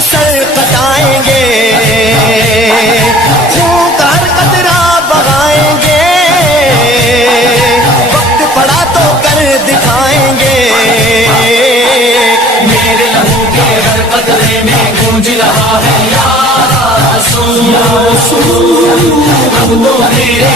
Sir कटाएंगे, खून का हर कतरा बहाएंगे, वक्त पड़ा तो कर दिखाएंगे। मेरे लहू के हर कतरे में गूंज रहा है या रसूल, अब तो मेरे